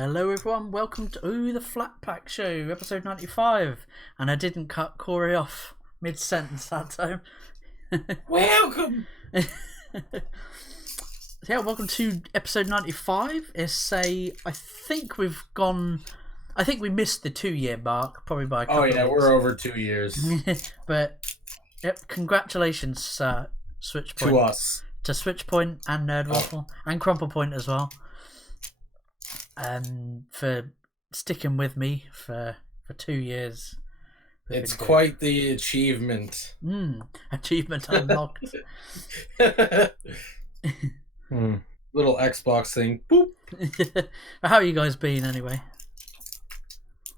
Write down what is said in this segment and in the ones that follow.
Hello everyone, welcome to the Flatt Pack Show, episode 95. And I didn't cut Corey off mid-sentence that time. Welcome! Yeah, welcome to episode 95. I think we missed the 2-year mark, probably by a couple of weeks. We're over 2 years. But, yep, congratulations, Switchpoint. To us. To Switchpoint and Nerdwaffle, and Crumplepoint as well. For sticking with me for 2 years. It's quite the achievement. Achievement unlocked. Little Xbox thing. Boop. How are you guys been anyway?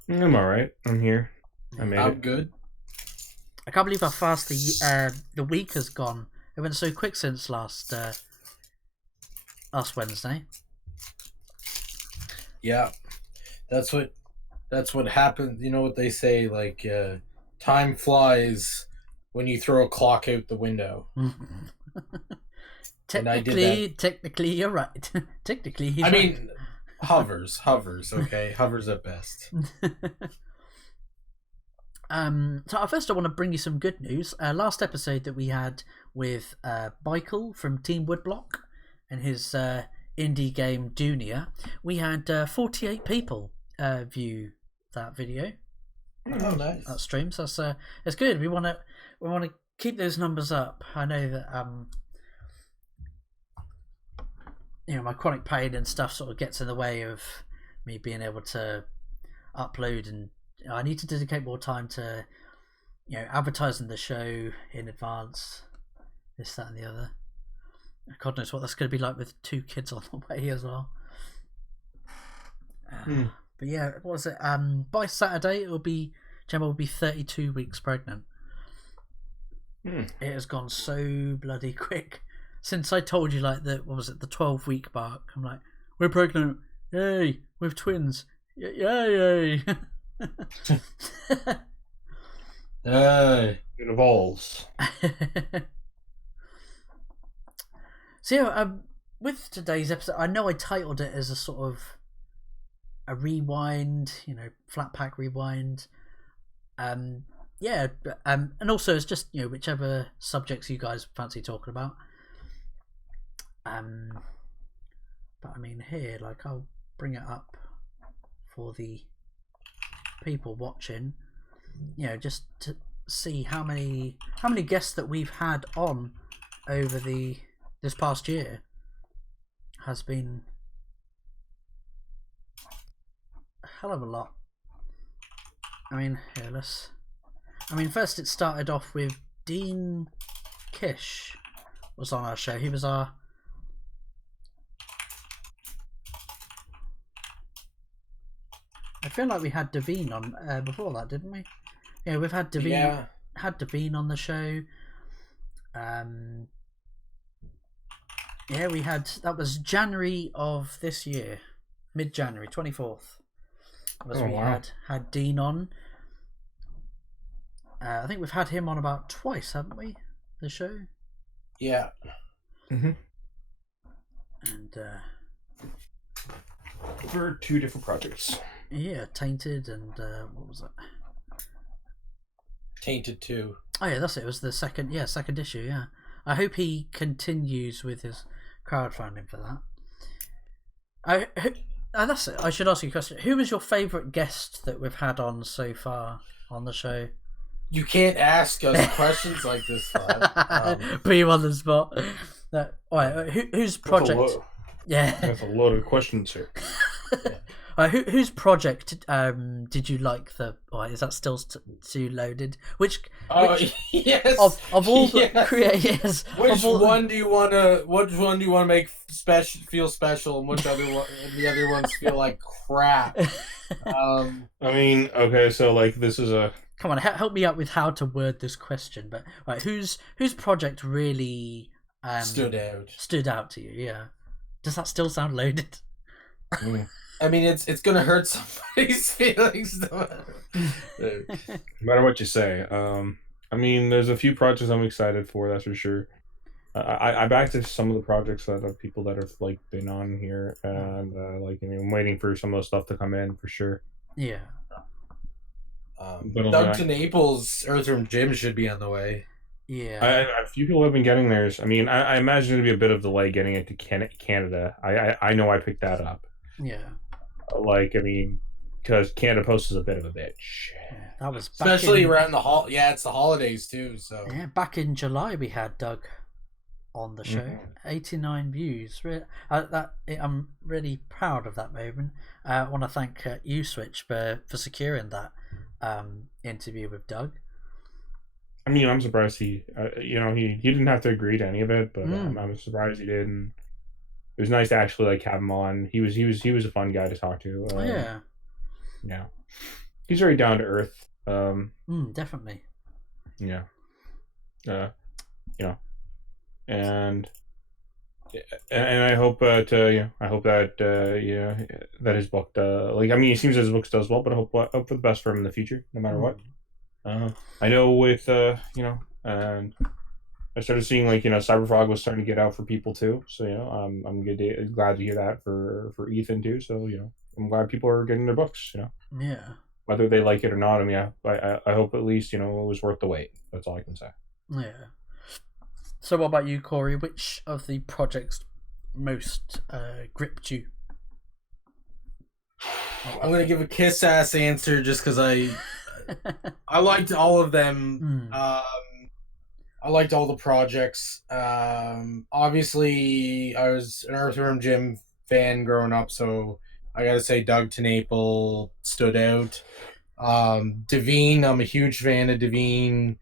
I'm alright. I'm here. I'm good. I can't believe how fast the week has gone. It went so quick since last Wednesday. Yeah, that's what happens. You know what they say, like time flies when you throw a clock out the window. Technically, you're right. Technically, I mean, hovers. Okay, hovers at best. So first, I want to bring you some good news. Last episode that we had with Michael from Team Woodblock and his indie game Dunia, we had 48 people view that video. Oh, nice! That stream, so it's good. We want to keep those numbers up. I know that my chronic pain and stuff sort of gets in the way of me being able to upload, and I need to dedicate more time to advertising the show in advance, this, that, and the other. God knows what that's going to be like with 2 kids on the way as well. But yeah, what was it? By Saturday, Gemma will be 32 weeks pregnant. It has gone so bloody quick. Since I told you, like, the 12-week mark, I'm like, we're pregnant. Yay! With twins. Yay! Hey, it evolves. So yeah, with today's episode, I know I titled it as a sort of a rewind, Flatt Pack rewind. And also it's just whichever subjects you guys fancy talking about. But I mean here, like, I'll bring it up for the people watching, just to see how many guests that we've had on over this past year. Has been a hell of a lot. First it started off with Dean Kish was on our show. He was I feel like we had Devine on before that, didn't we? Yeah, we've had Devine. Yeah. Had Devine on the show. Yeah, we had, that was January of this year, mid-January, 24th. Had Dean on. I think we've had him on about twice, haven't we? The show. Yeah. And For 2 different projects. Yeah, Tainted and what was it? Tainted 2. Oh yeah, that's it. It was the second issue. Yeah, I hope he continues with his crowdfunding for that. That's it. I should ask you a question. Who was your favourite guest that we've had on so far on the show? You can't ask us questions like this, Put you on the spot. Alright, whose project? That's a load of questions here. Whose project did you like the? Is that still too loaded? Which yes. Of all the Yes. creators, Which one do you want to make feel special, and which other one? And the other ones feel like crap. I mean, okay, so like this is a. Come on, help me out with how to word this question. But whose project really stood out to you? Yeah. Does that still sound loaded? I mean, it's gonna hurt somebody's feelings. No matter what you say. I mean, there's a few projects I'm excited for, that's for sure. I backed to some of the projects that of people that have like been on here, and I'm waiting for some of the stuff to come in for sure. Yeah. But Doug to Naples Earthworm Jim should be on the way. Yeah. A few people have been getting theirs. I mean, I imagine it'd be a bit of delay getting it to Canada. I know I picked that up. Yeah. Like, I mean, because Canada Post is a bit of a bitch. Yeah, that was Especially around the it's the holidays too. So yeah, back in July we had Doug on the show. 89 views. I'm really proud of that moment. I want to thank you, Switch, for securing that interview with Doug. I mean, I'm surprised he didn't have to agree to any of it, but I'm surprised he did. And it was nice to actually like have him on. He was a fun guy to talk to. Yeah, he's very down to earth. Definitely. Yeah. And I hope I hope that that his book it seems his book does well, but I hope for the best for him in the future, no matter what. I know with and I started seeing Cyberfrog was starting to get out for people too, so I'm glad to hear that for Ethan too. So I'm glad people are getting their books. Yeah. Whether they like it or not, I mean, I hope at least it was worth the wait. That's all I can say. Yeah. So what about you, Corey? Which of the projects most gripped you? I'm gonna give a kiss ass answer just because I liked all of them. I liked all the projects. Obviously, I was an Earthworm Jim fan growing up, so I gotta say Doug TeNapel stood out. Devine, I'm a huge fan of Devine,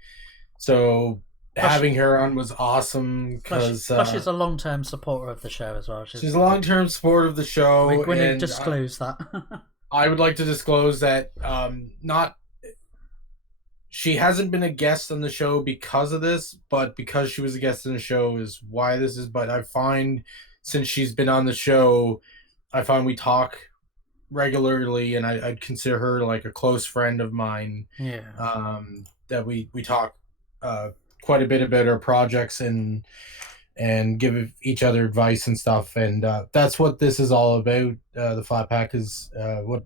so having her on was awesome because she's a long-term supporter of the show as well. She's a long-term supporter of the show. We're going to disclose that. I would like to disclose that she hasn't been a guest on the show because of this, but because she was a guest on the show is why this is. But I find since she's been on the show, I find we talk regularly, and I'd consider her like a close friend of mine. Yeah. That we talk quite a bit about our projects and give each other advice and stuff, and that's what this is all about. The Flatt Pack is what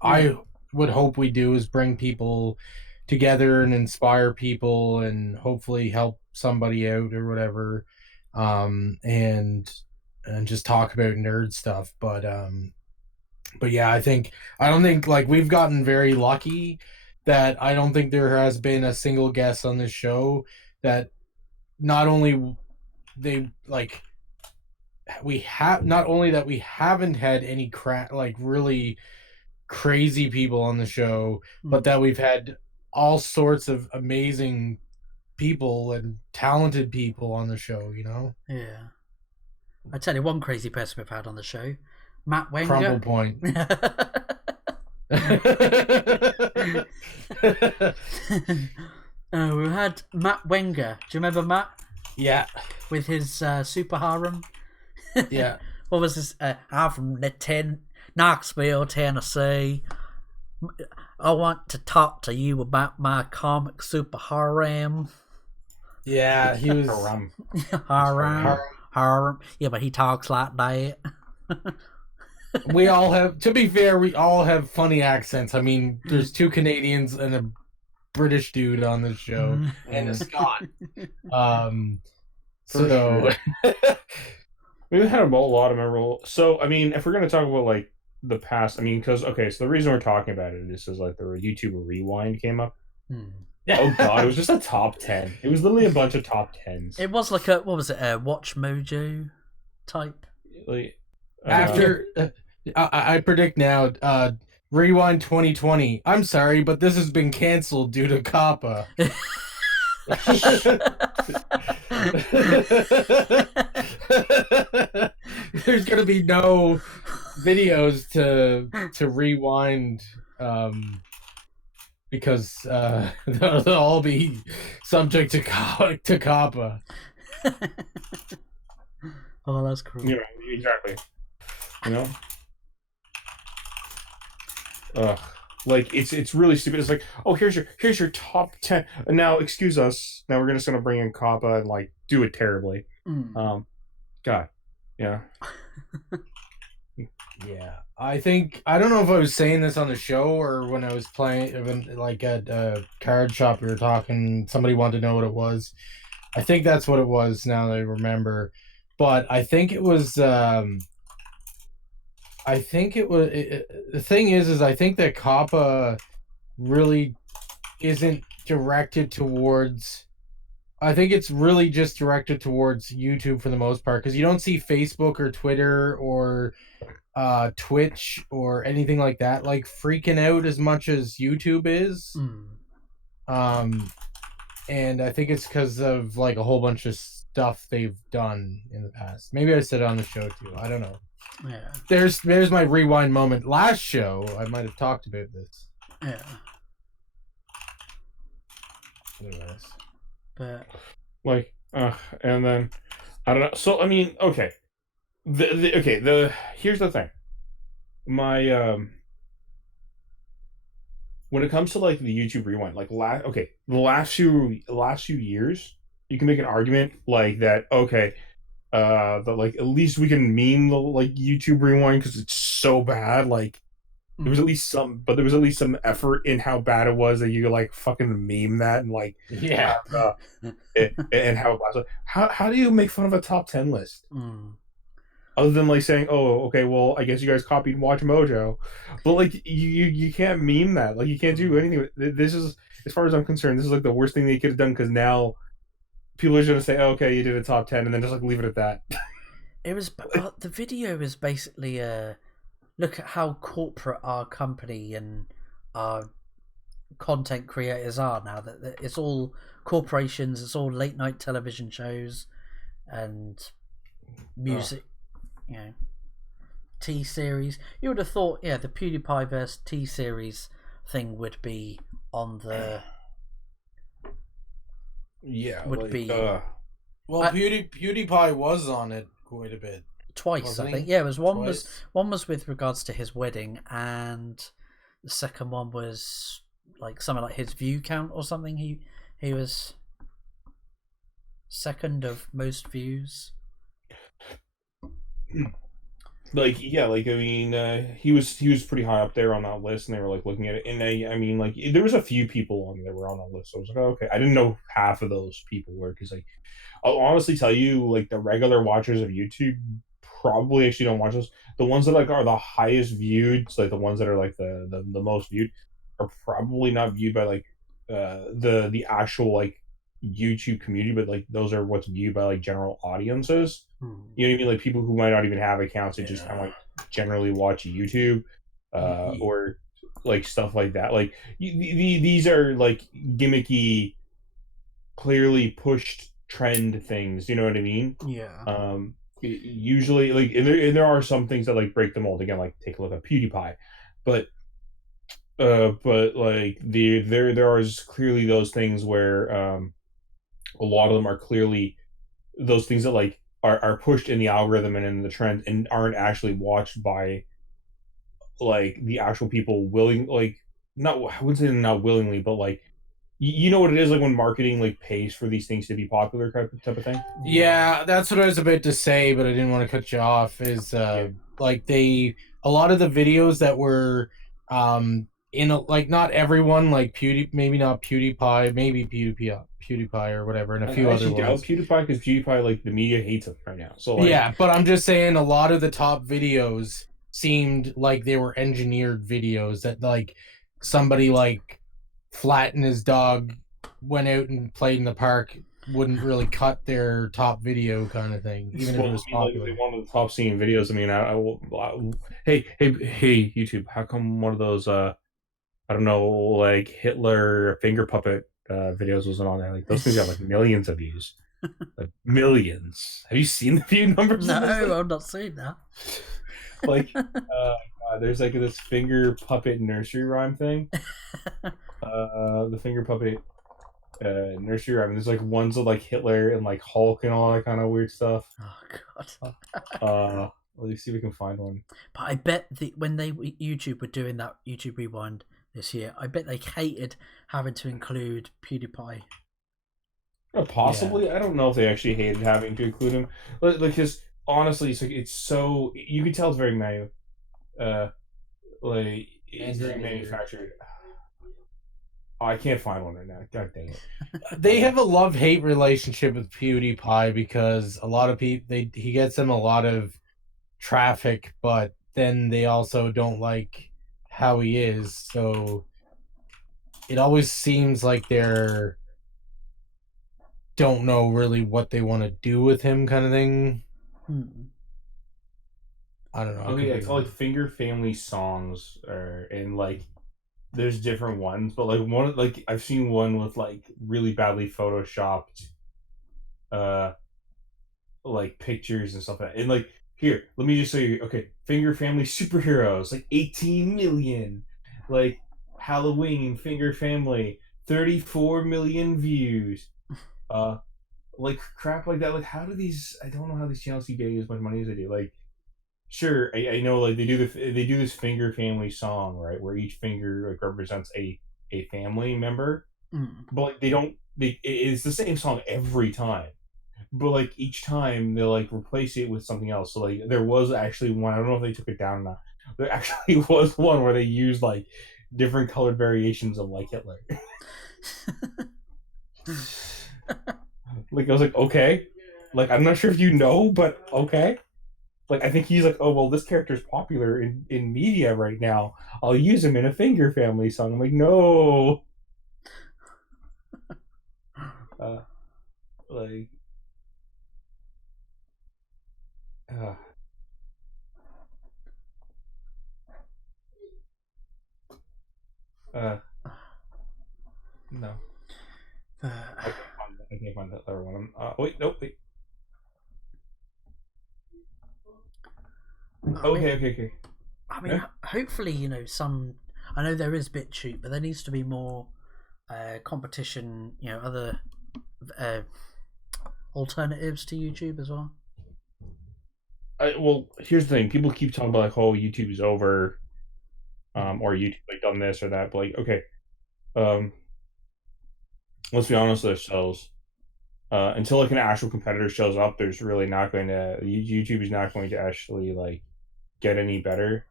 I would hope we do is bring people together and inspire people and hopefully help somebody out or whatever, and just talk about nerd stuff. But yeah, I don't think like we've gotten very lucky that I don't think there has been a single guest on this show that not only we haven't had any really crazy people on the show, but that we've had all sorts of amazing people and talented people on the show, Yeah. I tell you one crazy person we've had on the show, Matt Wenger. Crumble Point. We had Matt Wenger. Do you remember Matt? Yeah. With his super harem. Yeah. What was this? I'm from Knoxville, Tennessee. I want to talk to you about my comic super harem. Yeah, he was harem. Yeah, but he talks like that. We all have, to be fair, we all have funny accents. I mean, there's 2 Canadians and a British dude on the show, and a Scot. So we've had a lot of memorable. So I mean, if we're gonna talk about like the past, I mean, because so the reason we're talking about it is like the YouTube Rewind came up. Oh god, it was just a top 10. It was literally a bunch of top 10s. It was like a Watch Mojo type. Like after I predict now, Rewind 2020. I'm sorry, but this has been canceled due to COPPA. There's gonna be no videos to rewind because they'll all be subject to COPPA. Oh, that's cool. Yeah, exactly. Like it's really stupid. It's like, oh, here's your top 10. And now, excuse us. Now we're just gonna bring in Kappa and like do it terribly. God, yeah. Yeah, I don't know if I was saying this on the show or when I was playing, when, like at a card shop, we were talking. Somebody wanted to know what it was. I think that's what it was. Now that I remember, but I think it was. I think it was. The thing is I think that Kappa really isn't directed towards. I think it's really just directed towards YouTube for the most part, because you don't see Facebook or Twitter or Twitch or anything like that like freaking out as much as YouTube is. And I think it's because of like a whole bunch of stuff they've done in the past. Maybe I said it on the show too. I don't know. Yeah. There's my rewind moment. Last show I might have talked about this. Yeah. Anyways. But like, and then I don't know. So I mean, okay. Here's the thing. My when it comes to like the YouTube rewind, like the last few years, you can make an argument like that. Okay, that like at least we can meme the like YouTube rewind because it's so bad. Like there was at least some effort in how bad it was that you could like fucking meme that and like Yeah. and how it was. How do you make fun of a top 10 list? Other than like saying, oh, okay, well, I guess you guys copied Watch Mojo, but like you can't meme that. Like you can't do anything. This is, as far as I'm concerned, this is like the worst thing they could have done, because now people are gonna say, oh, okay, you did a top 10, and then just like leave it at that. It was the video is basically a look at how corporate our company and our content creators are now. That it's all corporations, it's all late night television shows and music. You know, T series. You would have thought, yeah, the PewDiePie versus T series thing would be on the. Yeah, would like, be. Well, PewDiePie was on it quite a bit. Twice, Wasn't I think. he? Yeah, it was one Twice. was with regards to his wedding, and the second one was like something like his view count or something. He was second of most views. Like, yeah, like I mean, he was pretty high up there on that list, and they were like looking at it, and I mean, like there was a few people on there were on that list. So I was like, oh, okay, I didn't know half of those people were, because like I'll honestly tell you, like the regular watchers of YouTube probably actually don't watch those. The ones that like are the highest viewed, so, like the ones that are like the most viewed, are probably not viewed by like the actual like YouTube community, but like those are what's viewed by like general audiences. You know what I mean? Like people who might not even have accounts that just kind of like generally watch YouTube, or like stuff like that. Like these are like gimmicky, clearly pushed trend things. You know what I mean? Yeah. Usually, like, and there are some things that like break the mold. Again, like take a look at PewDiePie, but like there are clearly those things where a lot of them are clearly those things that like are pushed in the algorithm and in the trend and aren't actually watched by like the actual people willing, like, not, I wouldn't say not willingly, but like you know what it is, like when marketing like pays for these things to be popular type of thing. Yeah, that's what I was about to say, but I didn't want to cut you off. Is like a lot of the videos that were in like not everyone, like maybe not PewDiePie, maybe PewDiePie or whatever, and a few other ones. PewDiePie, because PewDiePie, like the media hates him right now. So like, yeah, but I'm just saying a lot of the top videos seemed like they were engineered videos that like somebody like Flatt and his dog went out and played in the park wouldn't really cut their top video kind of thing, even if it was popular. Like one of the top seen videos. I mean, hey, YouTube, how come one of those I don't know, like Hitler finger puppet videos wasn't on there? Like those things got like millions of views, like millions. Have you seen the view numbers? No, I've not seen that. Like, there's like this finger puppet nursery rhyme thing. The finger puppet nursery rhyme. There's like ones of like Hitler and like Hulk and all that kind of weird stuff. Oh god. Let's see if we can find one. But I bet when YouTube were doing that YouTube Rewind, this year. I bet they hated having to include PewDiePie. Possibly. I don't know if they actually hated having to include him. Because honestly, it's so you can tell it's very it's very manufactured. Oh, I can't find one right now. God dang it. They have a love-hate relationship with PewDiePie because a lot of people he gets them a lot of traffic, but then they also don't like how he is. So it always seems like they're don't know really what they want to do with him, kind of thing. I don't know. Okay, it's called like Finger Family songs, and like there's different ones, but like I've seen one with like really badly photoshopped, like pictures and stuff like that. And like here, let me just show you. Okay, Finger Family superheroes, like 18 million, like Halloween Finger Family, 34 million views, like crap like that. Like how do these? I don't know how these channels keep getting as much money as they do. Like sure, I know like they do this Finger Family song, right, where each finger like represents a family member, but like it's the same song every time, but like each time they'll like replace it with something else. So like there was actually one, I don't know if they took it down or not. There actually was one where they used like different colored variations of like Hitler. Like I was like, okay, like I'm not sure if you know, but okay. Like I think he's like, oh well, this character's popular in media right now. I'll use him in a Finger Family song. I'm like, no. Like, no. I can't find that other one. Wait, nope, wait. Okay. I mean, hopefully, some. I know there is BitChute, but there needs to be more competition. Other alternatives to YouTube as well. Well, here's the thing: people keep talking about like, "Oh, YouTube is over," or YouTube like done this or that. But like, okay, let's be honest with ourselves. Until like an actual competitor shows up, there's really not going to YouTube is not going to actually like get any better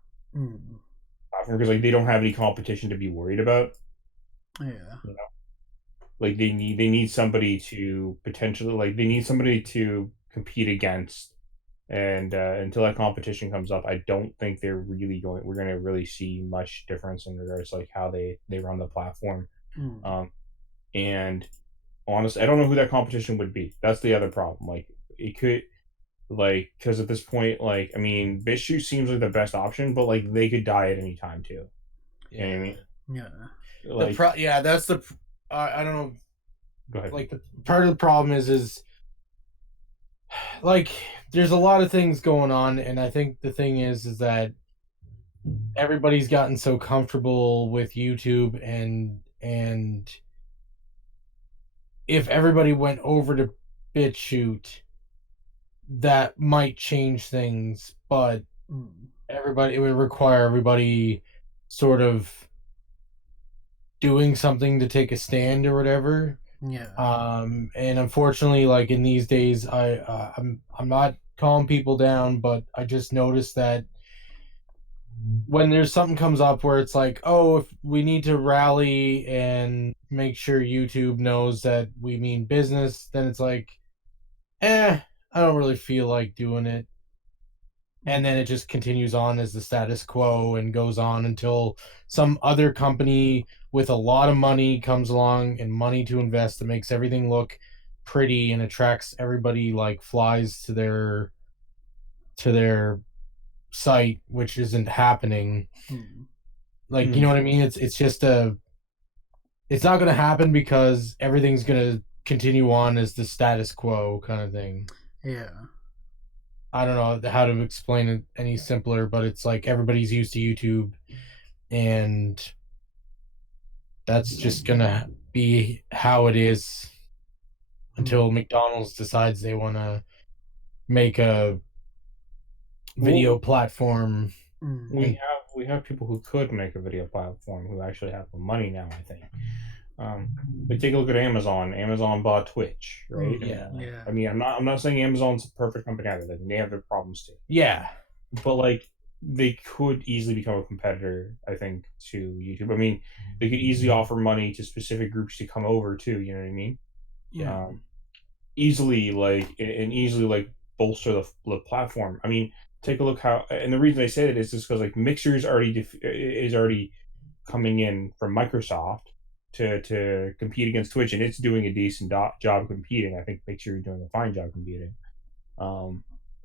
because like they don't have any competition to be worried about. Yeah. Like they need somebody to potentially like they need somebody to compete against, and until that competition comes up, I don't think we're going to really see much difference in regards to like how they run the platform. And honestly, I don't know who that competition would be. That's the other problem. Like it could, like, because at this point, like, I mean, BitChute seems like the best option, but like they could die at any time too. You know what I mean? Yeah. Like, that's the. I don't know. Go ahead. Like part of the problem is like there's a lot of things going on, and I think the thing is that everybody's gotten so comfortable with YouTube, and if everybody went over to BitChute, that might change things, but it would require everybody sort of doing something to take a stand or whatever. Yeah. And unfortunately, like in these days, I'm not calling people down, but I just noticed that when there's something comes up where it's like, oh, if we need to rally and make sure YouTube knows that we mean business, then it's like, I don't really feel like doing it. And then it just continues on as the status quo and goes on until some other company with a lot of money comes along and money to invest that makes everything look pretty and attracts everybody like flies to their site, which isn't happening. Like, you know what I mean? It's just it's not going to happen because everything's going to continue on as the status quo kind of thing. Yeah. I don't know how to explain it any simpler, but it's like everybody's used to YouTube, and that's just gonna be how it is until McDonald's decides they want to make a video platform. We we have people who could make a video platform who actually have the money now. I think. But take a look at Amazon. Amazon bought Twitch, right? Yeah. Yeah. I mean, I'm not saying Amazon's a perfect company either. They have their problems too. Yeah. But like, they could easily become a competitor, I think, to YouTube. I mean, they could easily offer money to specific groups to come over too. You know what I mean? Yeah. Easily like bolster the platform. I mean, take a look how, and the reason I say that is just because like Mixer is already coming in from Microsoft to compete against Twitch, and it's doing a decent job competing. I think Mixer is doing a fine job competing,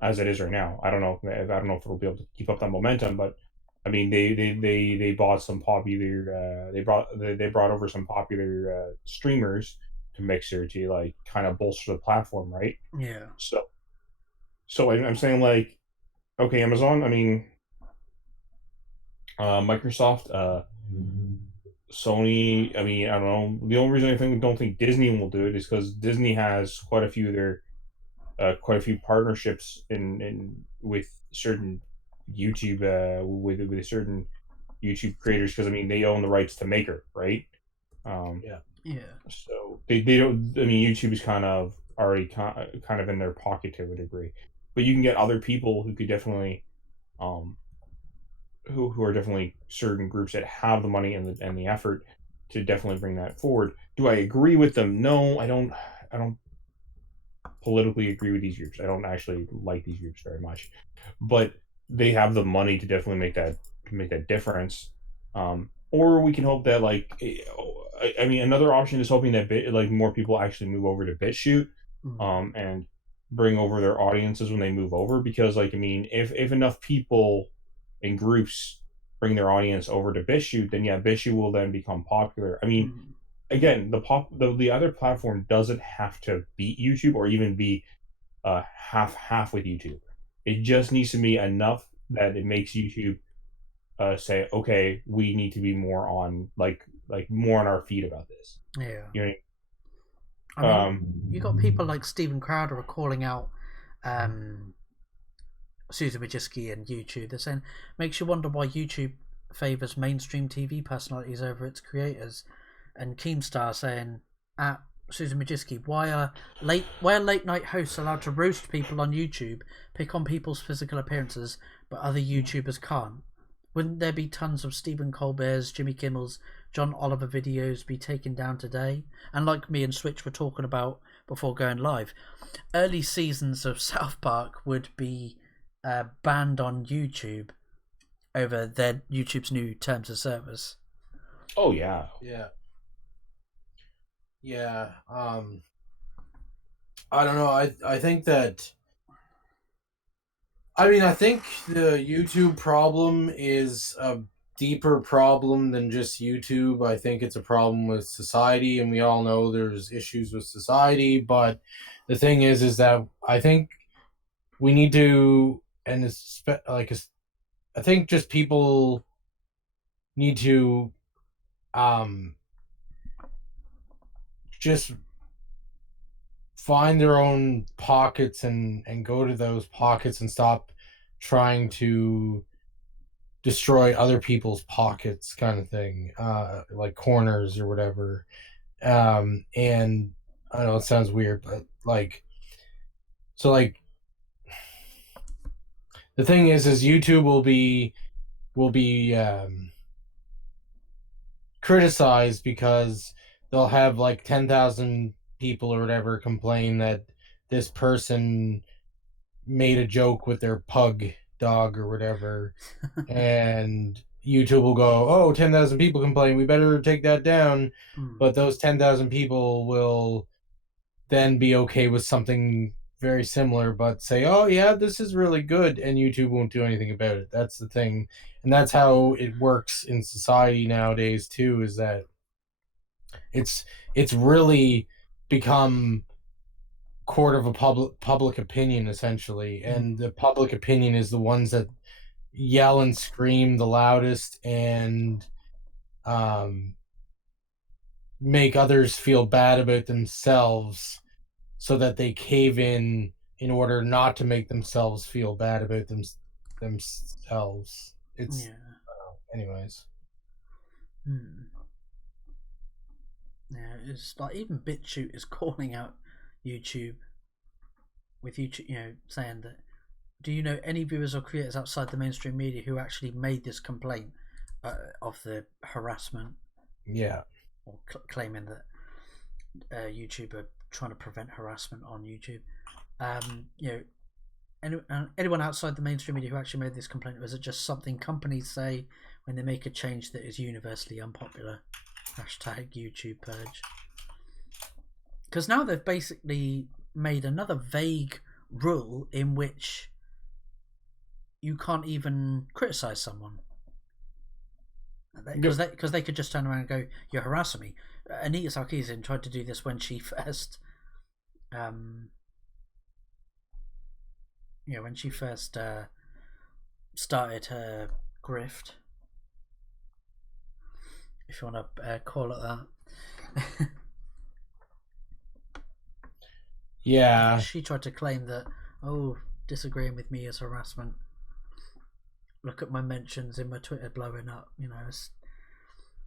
as it is right now. I don't know if it'll be able to keep up that momentum, but I mean they bought some popular they brought over some popular streamers to Mixer to like kind of bolster the platform, right? Yeah. So I'm saying like, okay, Amazon. I mean, Microsoft, Sony. I mean, I don't know. The only reason I don't think Disney will do it is because Disney has quite a few of their quite a few partnerships in with certain YouTube with certain YouTube creators, because I mean they own the rights to Maker, right? Yeah. Yeah. So they don't. I mean, YouTube is kind of already kind of in their pocket to a degree, but you can get other people who could definitely, um, who are definitely certain groups that have the money and the effort to definitely bring that forward. Do I agree with them? No, I don't. I don't politically agree with these groups. I don't actually like these groups very much, but they have the money to definitely make that difference. Or we can hope that like, I mean, another option is hoping that like more people actually move over to BitChute, and bring over their audiences when they move over. Because like, I mean, if enough people in groups bring their audience over to BitChute, then yeah, BitChute will then become popular. I mean, again, the other platform doesn't have to beat YouTube or even be half with YouTube. It just needs to be enough that it makes YouTube say, okay, we need to be more on more on our feet about this. Yeah. You know I what I mean, mean? you got people like Steven Crowder are calling out Susan Wojcicki and YouTube. They're saying makes you wonder why YouTube favors mainstream TV personalities over its creators. And Keemstar saying at Susan Wojcicki, why are late night hosts allowed to roast people on YouTube, pick on people's physical appearances, but other YouTubers can't? Wouldn't there be tons of Stephen Colbert's, Jimmy Kimmel's, John Oliver videos be taken down today? And like me and Switch were talking about before going live, early seasons of South Park would be banned on YouTube over their YouTube's new terms of service. Oh yeah. Yeah. Yeah. I don't know. I think that. I mean, I think the YouTube problem is a deeper problem than just YouTube. I think it's a problem with society, and we all know there's issues with society. But the thing is that I think we need to, and it's like, I think just people need to, just find their own pockets and go to those pockets and stop trying to destroy other people's pockets, kind of thing, like corners or whatever. And I know it sounds weird, but like, so like, the thing is YouTube will be criticized because they'll have like 10,000 people or whatever complain that this person made a joke with their pug dog or whatever, and YouTube will go, oh, 10,000 people complain, we better take that down. But those 10,000 people will then be okay with something very similar, but say, oh yeah, this is really good, and YouTube won't do anything about it. That's the thing. And that's how it works in society nowadays too, is that it's really become court of a public opinion, essentially. And the public opinion is the ones that yell and scream the loudest and make others feel bad about themselves so that they cave in order not to make themselves feel bad about themselves. It's anyways. Yeah, it's like even BitChute is calling out YouTube with YouTube, saying that, do you know any viewers or creators outside the mainstream media who actually made this complaint of the harassment? Yeah. Or claiming that YouTube are trying to prevent harassment on YouTube. Anyone outside the mainstream media who actually made this complaint, or is it just something companies say when they make a change that is universally unpopular? Hashtag YouTube purge. Because now they've basically made another vague rule in which you can't even criticize someone. Because they could just turn around and go, "You're harassing me." Anita Sarkeesian tried to do this when she first, started her grift, if you want to call it that. Yeah. She tried to claim that, disagreeing with me is harassment. Look at my mentions in my Twitter blowing up.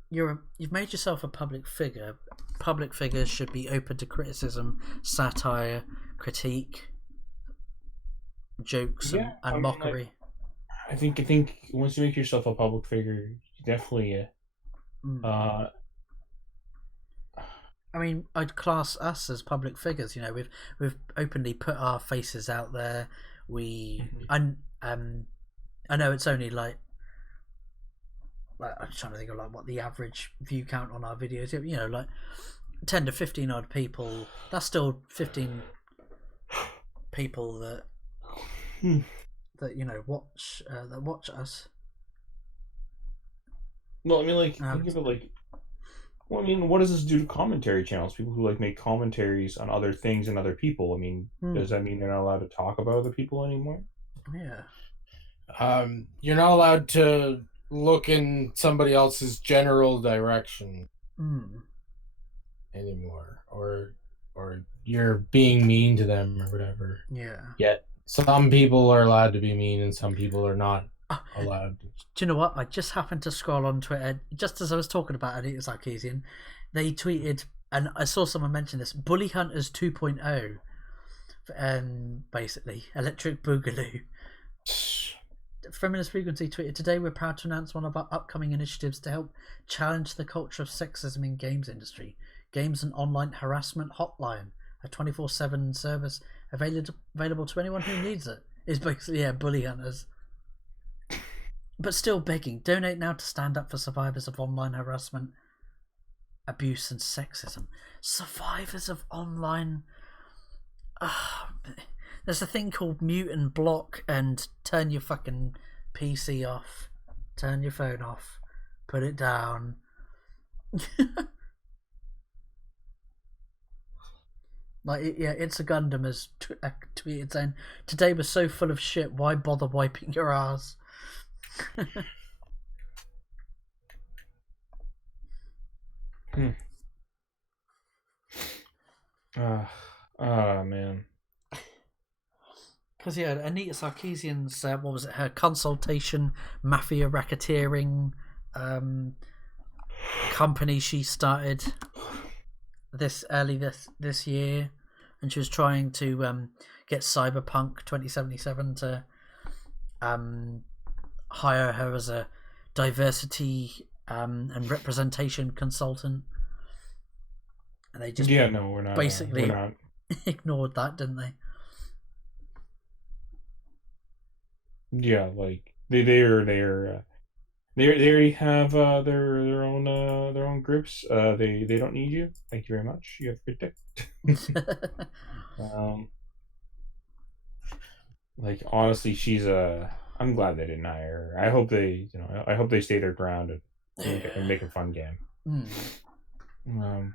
You've made yourself a public figure. Public figures should be open to criticism, satire, critique, jokes, and mockery. I think once you make yourself a public figure, you definitely. I mean, I'd class us as public figures. We've openly put our faces out there. I know it's only like I'm trying to think of what the average view count on our videos. Like 10 to 15 odd people. That's still 15 people that watch us. Well, I mean, think of it what does this do to commentary channels? People who make commentaries on other things and other people. I mean, does that mean they're not allowed to talk about other people anymore? Yeah. You're not allowed to look in somebody else's general direction anymore, or you're being mean to them or whatever. Yeah. Yet some people are allowed to be mean and some people are not allowed. Do you know what? I just happened to scroll on Twitter just as I was talking about Anita Sarkeesian. They tweeted, and I saw someone mention this, Bully Hunters 2.0, basically Electric Boogaloo. Feminist Frequency tweeted, today we're proud to announce one of our upcoming initiatives to help challenge the culture of sexism in games industry. Games and Online Harassment Hotline, a 24/7 service available to anyone who needs it. Is basically Bully Hunters. But still begging, donate now to stand up for survivors of online harassment, abuse and sexism. Survivors of online... There's a thing called mute and block and turn your fucking PC off. Turn your phone off. Put it down. It's a Gundam has tweeted saying, today was so full of shit, why bother wiping your ass? Man. Because Anita Sarkeesian's what was it? Her consultation mafia racketeering company she started this year, and she was trying to get Cyberpunk 2077 to hire her as a diversity and representation consultant, and they just we're not basically we're not. ignored that, didn't they? Yeah, they already have their own groups. They don't need you. Thank you very much. You have a good day. Honestly, she's I'm glad they didn't hire her. I hope they stay their ground and make a fun game. And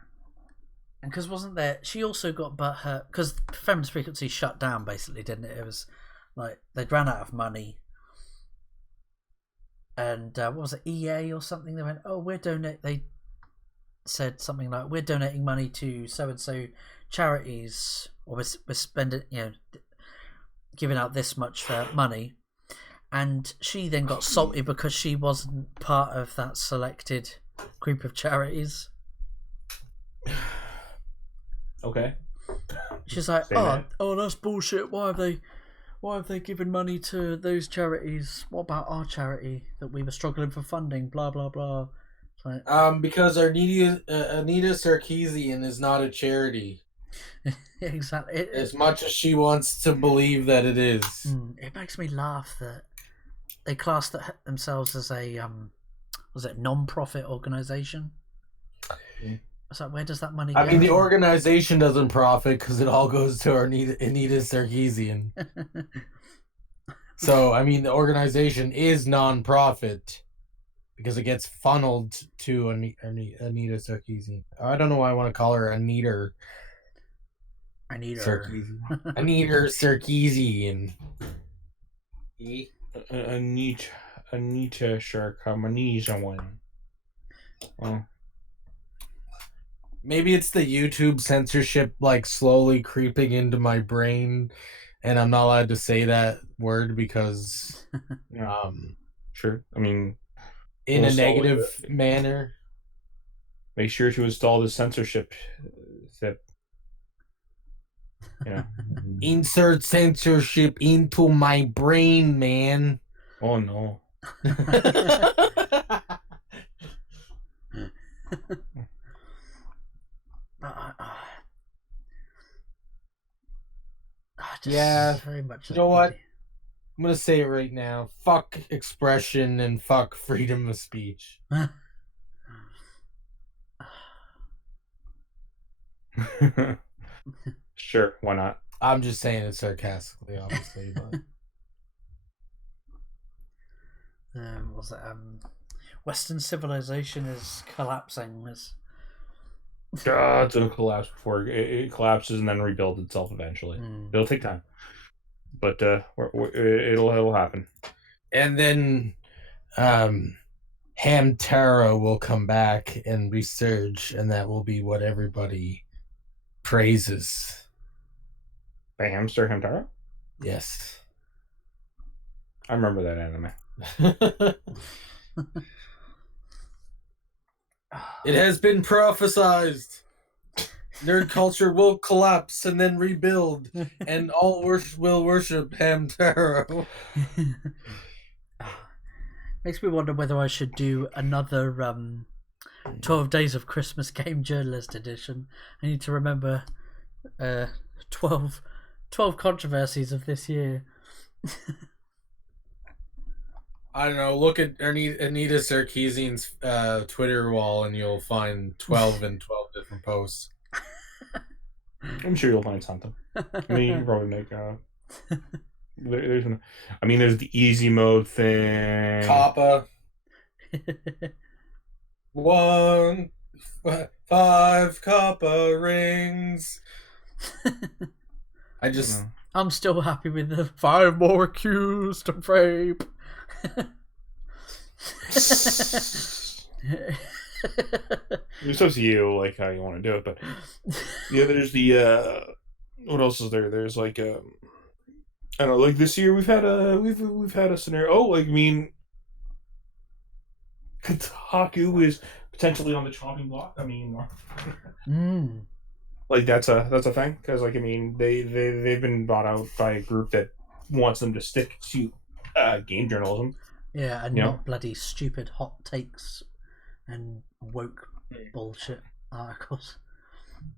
because wasn't there? She also got her because Feminist Frequency shut down basically, didn't it? It was they'd ran out of money, and what was it, EA or something? They went, they said something like, we're donating money to so and so charities, or we're spending, giving out this much money, and she then got salty because she wasn't part of that selected group of charities. Okay. She's like, Say that. oh, that's bullshit. Why have they given money to those charities? What about our charity that we were struggling for funding? Blah blah blah. It's like, Because Anita Sarkeesian is not a charity. exactly. As much as she wants to believe that it is. It makes me laugh that they class themselves as a was it non-profit organization? So where does that money go? I mean, the organization doesn't profit because it all goes to Anita Sarkeesian. So, I mean, the organization is non-profit because it gets funneled to Anita Sarkeesian. I don't know why I want to call her Anita Sarkeesian. Anita Sarkeesian. Anita Sarkeesian. Oh. Maybe it's the YouTube censorship like slowly creeping into my brain, and I'm not allowed to say that word because, Sure. I mean, in a negative manner. Make sure to install the censorship zip. Yeah. Insert censorship into my brain, man. Oh no. Yeah. Very much. You know what? I'm gonna say it right now. Fuck expression and fuck freedom of speech. Sure, why not? I'm just saying it sarcastically, obviously, but was it Western civilization is collapsing. It's gonna collapse before it collapses and then rebuild itself eventually. It'll take time, but it'll happen. And then Hamtaro will come back and resurge, and that will be what everybody praises. By Hamster Hamtaro? Yes. I remember that anime. It has been prophesized. Nerd culture will collapse and then rebuild, and all will worship Hamtaro. Makes me wonder whether I should do another 12 Days of Christmas Game Journalist Edition. I need to remember 12 controversies of this year. I don't know. Look at Anita Sarkeesian's Twitter wall, and you'll find 12 and 12 different posts. I'm sure you'll find something. I mean, you can probably make there's the easy mode thing. Kappa. 5 Kappa rings. I'm still happy with the 5 more accused of rape. It's up to you, like how you want to do it, but yeah, there's the what else is there? There's like I don't know, like this year we've had a scenario. Oh, like I mean, Kotaku is potentially on the chopping block. I mean, like that's a thing because like I mean they've been bought out by a group that wants them to stick to game journalism. Yeah, and not bloody stupid hot takes and woke bullshit articles.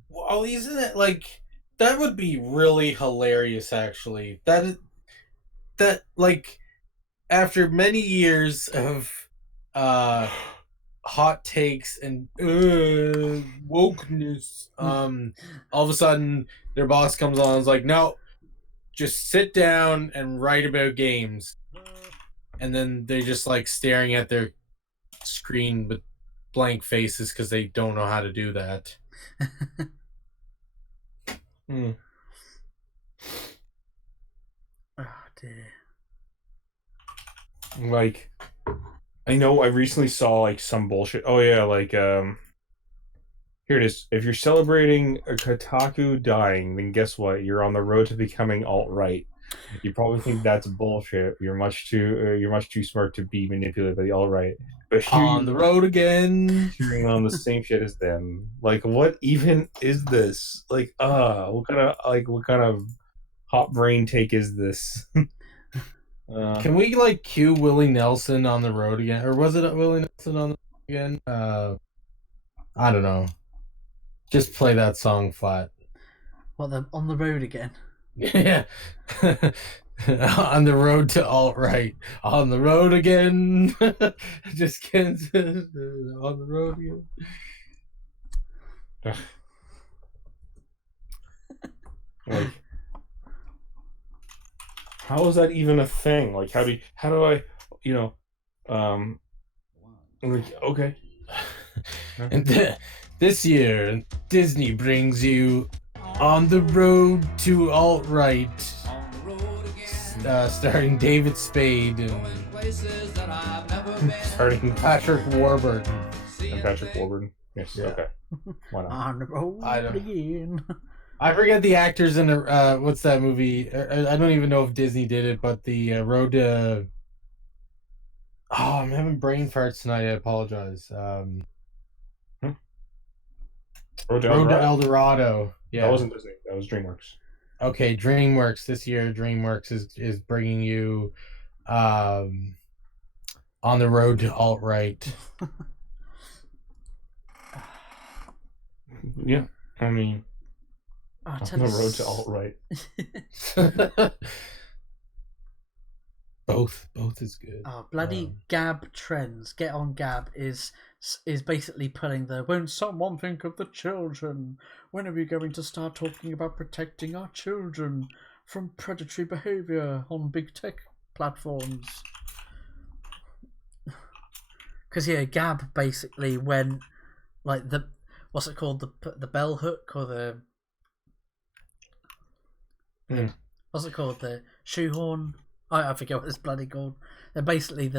Well, isn't it like that would be really hilarious? Actually, that like after many years of hot takes and wokeness, all of a sudden their boss comes on and is like, no, just sit down and write about games. And then they're just like staring at their screen with blank faces because they don't know how to do that. Oh dear. Like, I know I recently saw like some bullshit. Oh yeah, like here it is. If you're celebrating a Kotaku dying, then guess what? You're on the road to becoming alt-right. You probably think that's bullshit. You're much too smart to be manipulated by the alt-right. But here On the road again. hearing on the same shit as them. Like, what even is this? Like, what kind of hot brain take is this? Can we like cue Willie Nelson on the road again, or was it Willie Nelson on the road again? I don't know. Just play that song flat. What, the on the road again? Yeah. On the road to alt-right. On the road again. Just can't. On the road again. Like, how is that even a thing? Like, how do I, like, okay. And this year, Disney brings you On the Road to Alt-Right, starring David Spade and Starting Patrick Warburton. and Patrick Warburton. Yes. Yeah. Okay. Why not? On the road I don't- again. I forget the actors in the what's that movie? I don't even know if Disney did it, but the Road to. Oh, I'm having brain farts tonight. I apologize. Road to Road to El El Dorado. Yeah. That wasn't Disney. That was DreamWorks. Okay, DreamWorks this year. DreamWorks is bringing you, On the Road to Alt-Right. Yeah. I mean, Oh, on the road to alt-right. Both is good. Oh, bloody Gab trends. Get on Gab is basically pulling the won't someone think of the children? When are we going to start talking about protecting our children from predatory behavior on big tech platforms? Because yeah, Gab basically went like the what's it called, the bell hook or the what's it called, the shoehorn? I forget what it's bloody called. They're basically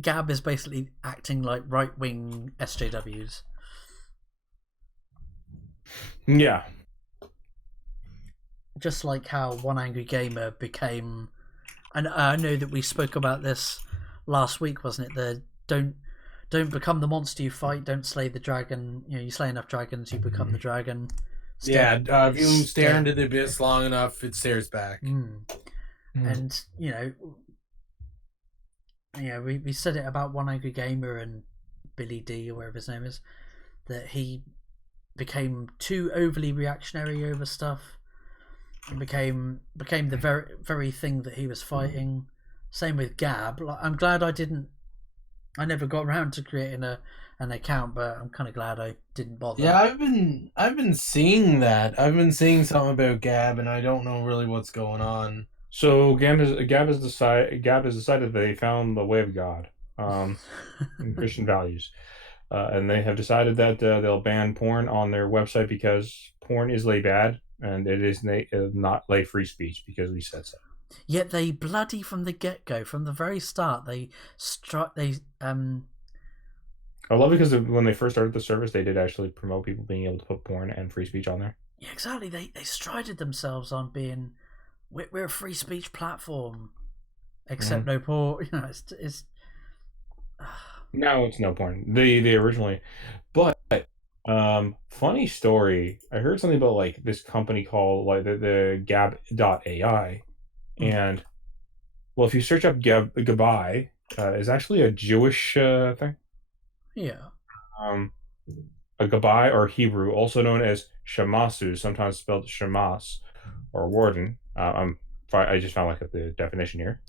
Gab is basically acting like right wing SJWs. Yeah. Just like how One Angry Gamer became, and I know that we spoke about this last week, wasn't it? The don't become the monster you fight. Don't slay the dragon. You know, you slay enough dragons, you become the dragon. If you stare into the abyss long enough, it stares back. And we said it about One Angry Gamer and Billy D or whatever his name is, that he became too overly reactionary over stuff and became the very thing that he was fighting. Same with Gab. Like, I'm glad I never got around to creating an account, but I'm kind of glad I didn't bother. Yeah, I've been seeing that. I've been seeing something about Gab, and I don't know really what's going on. So Gab has decided that they found the way of God, and Christian values, and they have decided that they'll ban porn on their website because porn is lay bad and it is not lay free speech because we said so. Yet they bloody from the get-go, from the very start, I love it because when they first started the service, they did actually promote people being able to put porn and free speech on there. Yeah, exactly. They strided themselves on being we're a free speech platform, except no porn. You know, it's No, it's no porn. They originally, but funny story. I heard something about like this company called like the Gab.ai, and well, if you search up Gabai, is actually a Jewish thing. Yeah. A Gabai, or Hebrew, also known as Shamasu, sometimes spelled Shamas or Warden. I just found like the definition here.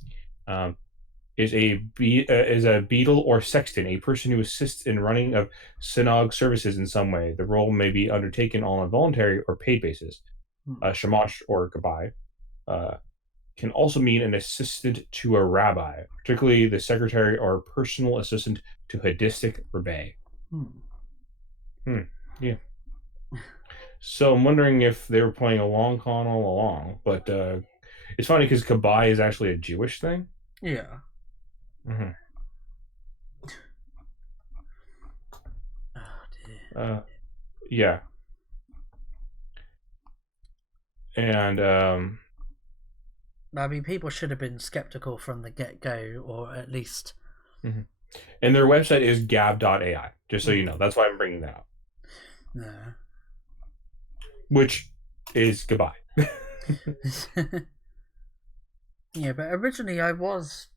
Is a beadle or sexton, a person who assists in running of synagogue services in some way. The role may be undertaken on a voluntary or paid basis. Shamash or Gabai can also mean an assistant to a rabbi, particularly the secretary or personal assistant to Hadistic rabbi. Yeah. So I'm wondering if they were playing a long con all along, but it's funny because Gabai is actually a Jewish thing. Yeah. Mm-hmm. Oh dear. Yeah. And I mean, people should have been skeptical from the get-go, or at least... Mm-hmm. And their website is gab.ai, just so you know. That's why I'm bringing that up. Yeah. Which is goodbye. Yeah, but originally I was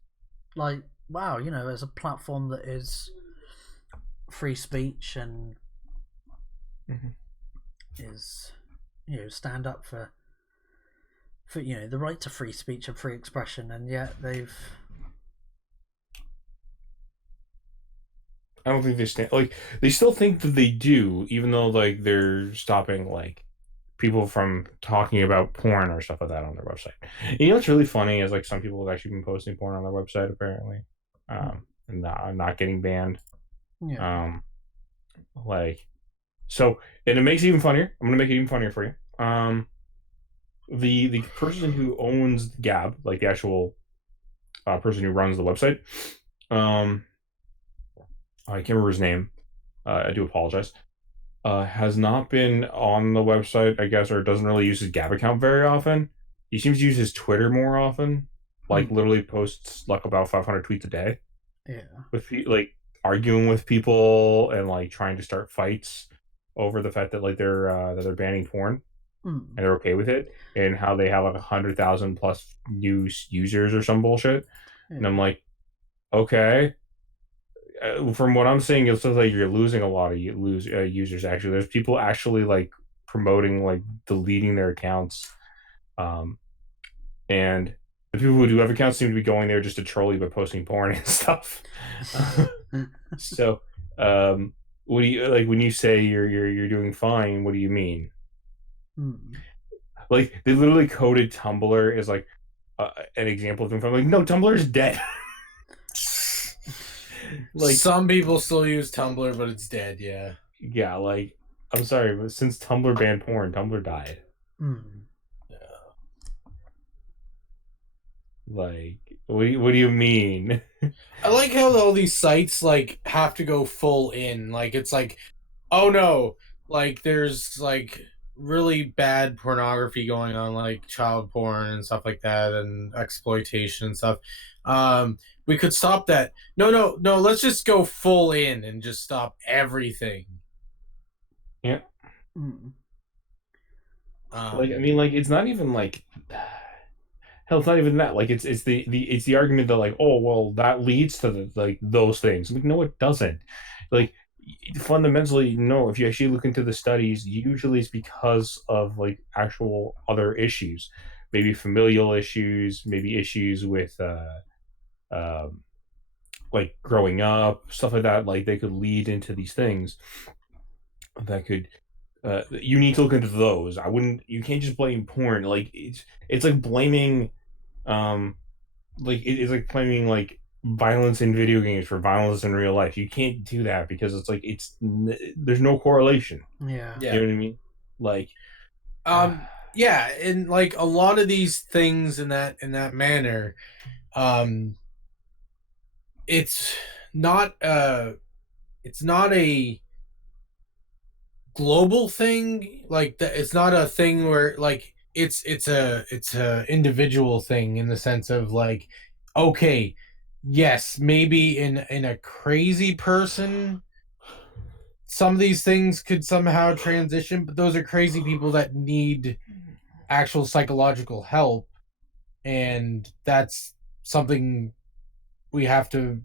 like, wow, you know, there's a platform that is free speech and is, you know, stand up for you know, the right to free speech and free expression, and yet they've... I don't think they stand, like, they still think that they do, even though, like, they're stopping, like, people from talking about porn or stuff like that on their website. And you know what's really funny is, like, some people have actually been posting porn on their website, apparently, and not getting banned. Yeah. Like, so, and it makes it even funnier. I'm gonna make it even funnier for you. The person who owns Gab, like the actual person who runs the website, I can't remember his name. I do apologize. Has not been on the website, I guess, or doesn't really use his Gab account very often. He seems to use his Twitter more often. Like, literally posts like about 500 tweets a day. Yeah. With like arguing with people and like trying to start fights over the fact that like they're banning porn and they're okay with it, and how they have like 100,000 plus new users or some bullshit. Yeah. And I'm like, okay. From what I'm seeing, it looks like you're losing a lot of users. Actually, there's people actually like promoting like deleting their accounts, and the people who do have accounts seem to be going there just to troll you by posting porn and stuff. So, what do you like when you say you're doing fine? What do you mean? Like, they literally coded Tumblr as like an example of them. I'm like, no, Tumblr is dead. Like, some people still use Tumblr, but it's dead. Yeah. Yeah, like, I'm sorry, but since Tumblr banned porn, Tumblr died. Yeah. Like, what do you mean? I like how all these sites like have to go full in. Like, it's like, oh no, like there's like really bad pornography going on, like child porn and stuff like that, and exploitation and stuff. We could stop that. No, let's just go full in and just stop everything. Yeah. Like, I mean, like, it's not even like, hell, it's not even that. Like, it's the argument that like, oh well, that leads to like those things. Like, no, it doesn't. Like, fundamentally, no. If you actually look into the studies, usually it's because of like actual other issues, maybe familial issues, maybe issues with like growing up, stuff like that. Like, they could lead into these things that could. You need to look into those. You can't just blame porn. Like, it's like blaming, like it's like blaming like violence in video games for violence in real life. You can't do that because it's like there's no correlation. Yeah. You know what I mean? Like, yeah, and like a lot of these things in that manner, it's not a global thing. Like, it's not a thing where like it's a individual thing, in the sense of like, okay, yes, maybe in a crazy person some of these things could somehow transition, but those are crazy people that need actual psychological help, and that's something we have to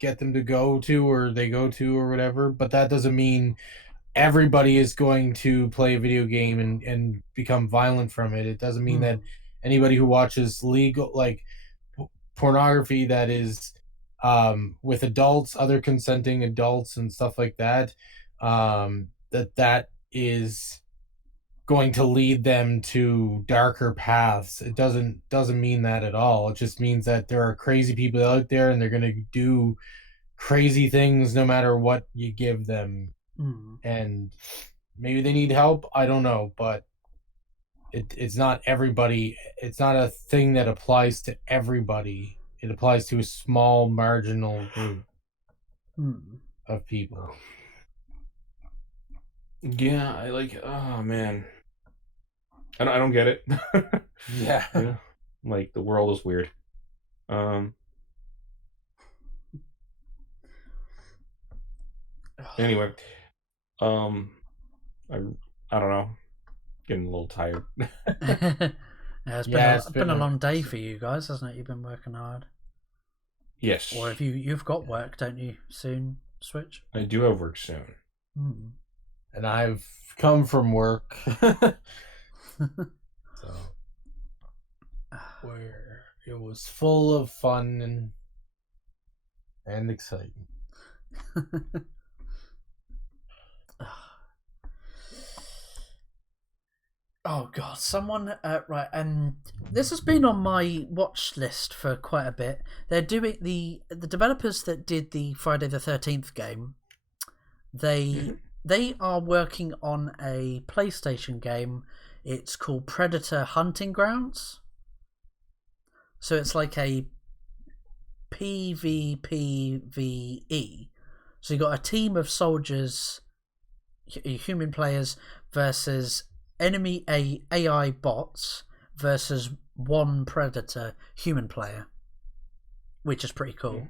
get them to go to, or they go to, or whatever. But that doesn't mean everybody is going to play a video game and become violent from it. It doesn't mean that anybody who watches legal, like, pornography that is with adults, other consenting adults and stuff like that, that is going to lead them to darker paths. It doesn't mean that at all. It just means that there are crazy people out there, and they're going to do crazy things no matter what you give them. And maybe they need help, I don't know, but it's not everybody. It's not a thing that applies to everybody. It applies to a small marginal group of people. Yeah, I like, oh man, I don't get it. Yeah. Yeah. Like the world is weird. Anyway, um, I I don't know, getting a little tired. Yeah, It's been a long day for you guys, hasn't it? You've been working hard. Yes, Or if you've got work, don't you? Soon, Switch. I do have work soon. And I've come from work. So where it was full of fun and exciting. Oh god, someone right, and this has been on my watch list for quite a bit. They're doing the developers that did the Friday the 13th game. They are working on a PlayStation game. It's called Predator Hunting Grounds. So it's like a PvPvE. So you got a team of soldiers, human players, versus enemy AI bots versus one predator human player, which is pretty cool.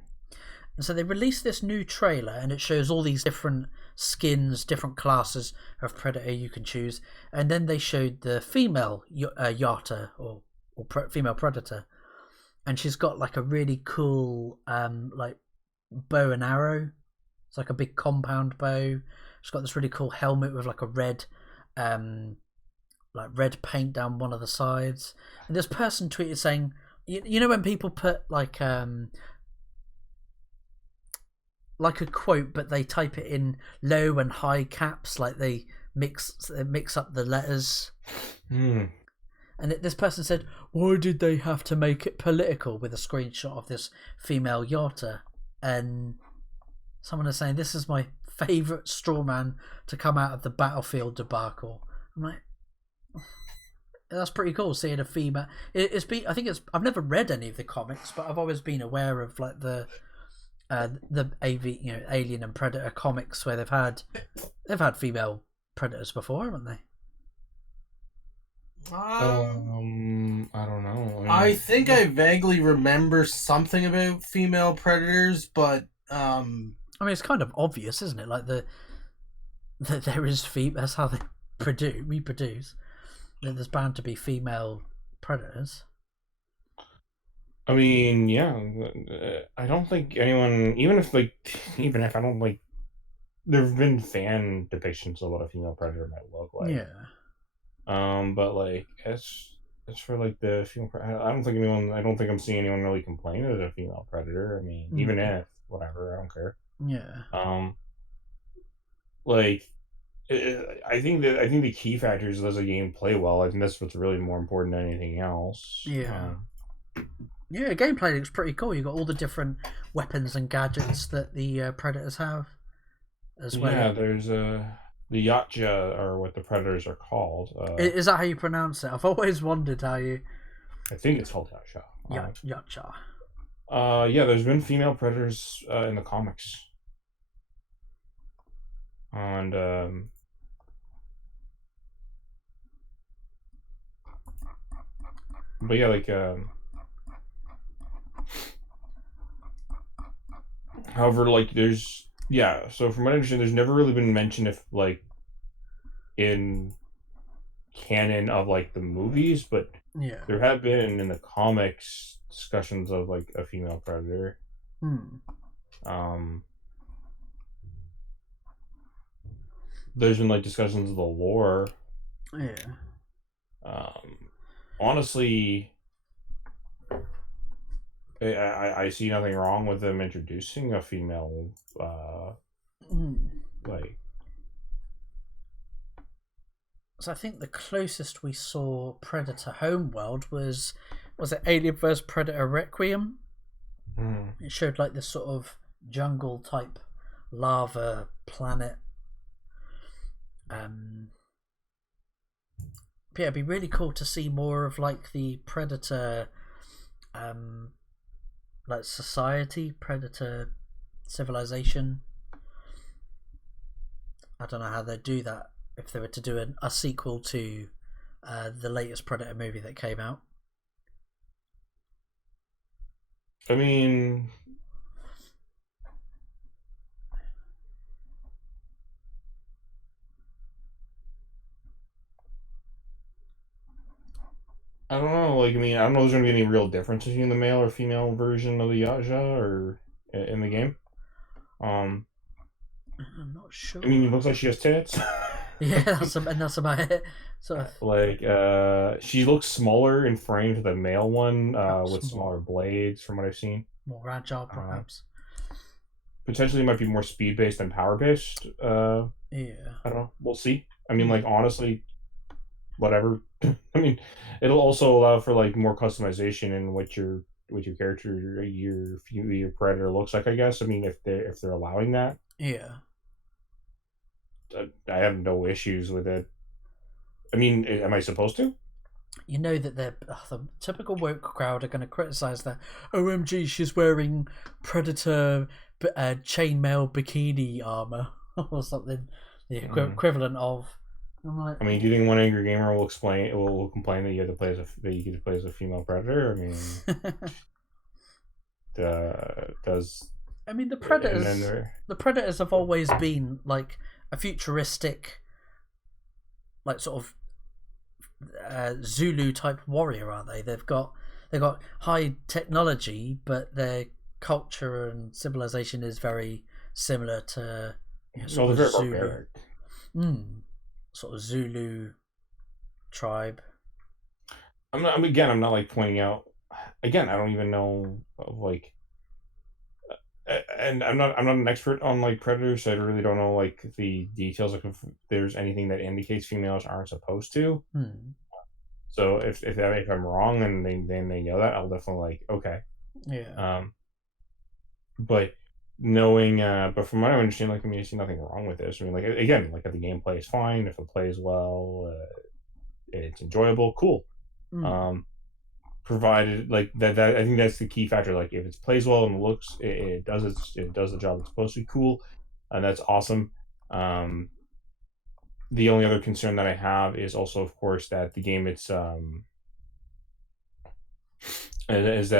And so they released this new trailer, and it shows all these different skins, different classes of predator you can choose. And then they showed the female Yata or female predator, and she's got like a really cool like bow and arrow. It's like a big compound bow. She's got this really cool helmet with like a red red paint down one of the sides. And this person tweeted saying, you know when people put like a quote, but they type it in low and high caps, like they mix up the letters. And this person said, why did they have to make it political, with a screenshot of this female Yata? And someone is saying, this is my favourite straw man to come out of the Battlefield debacle. I'm like, that's pretty cool, seeing a female. I've never read any of the comics, but I've always been aware of like the Alien and Predator comics where they've had female predators before, haven't they? I don't know. I think I vaguely remember something about female predators, but I mean, it's kind of obvious, isn't it? Like that there is female. That's how they reproduce. There's bound to be female predators. I mean, yeah. I don't think anyone, even if I don't like, there have been fan depictions of what a female predator might look like. Yeah. But like as for like the female, I don't think I'm seeing anyone really complain as a female predator. I mean, even if whatever, I don't care. Yeah. Like. I think the key factor is, does the game play well? I think that's what's really more important than anything else. Yeah. Yeah, gameplay looks pretty cool. You got all the different weapons and gadgets that the predators have, as well. Yeah, there's the Yachtja, or what the predators are called. Is that how you pronounce it? I've always wondered how you. I think it's called Yachtja. Yachtja. Yeah, there's been female predators in the comics, and but yeah, like however, like so from what I understand, there's never really been mention if like in canon of like the movies, but there have been in the comics discussions of like a female predator. There's been like discussions of the lore. Honestly, I see nothing wrong with them introducing a female, like. So I think the closest we saw Predator Homeworld was it Alien vs Predator Requiem? It showed like this sort of jungle type lava planet. But yeah, it'd be really cool to see more of like the Predator, like society, Predator civilization. I don't know how they'd do that if they were to do a sequel to the latest Predator movie that came out. I mean, I don't know. Like, I mean, I don't know if there's gonna be any real difference between the male or female version of the Yaja or in the game. I'm not sure. I mean, it looks like she has tits. Yeah, that's about it. Sort of. Like, she looks smaller in frame to the male one, with Perhaps smaller blades, from what I've seen. more agile, perhaps. Potentially, might be more speed based than power based. Yeah. I don't know. We'll see. I mean, like, honestly, whatever. I mean, it'll also allow for like more customization in what your character, your predator looks like. I guess. I mean, if they're allowing that, Yeah. I have no issues with it. I mean, am I supposed to? You know that the typical woke crowd are going to criticize that. OMG, she's wearing Predator chainmail bikini armor or something. The equivalent of. I'm like, I mean, do you think one angry gamer will complain that you have to play that you get to play as a female predator? I mean, does. I mean, the Predators have always been like a futuristic, like sort of Zulu type warrior, aren't they? They've got high technology, but their culture and civilization is very similar to they're very barbaric. Sort of Zulu tribe. I'm not like pointing out. Again, I don't even know like. And I'm not an expert on like predators, so I really don't know like the details. Like if there's anything that indicates females aren't supposed to. So if I'm wrong and they know that, I'll definitely like okay. Yeah. But knowing, but from what I understand, like I mean, I see nothing wrong with this. I mean, like again, like if the gameplay is fine, if it plays well, it's enjoyable, cool. Provided like that I think that's the key factor. Like if it plays well and it looks it does the job it's supposed to be, cool, and that's awesome. The only other concern that I have is also, of course, that the game is that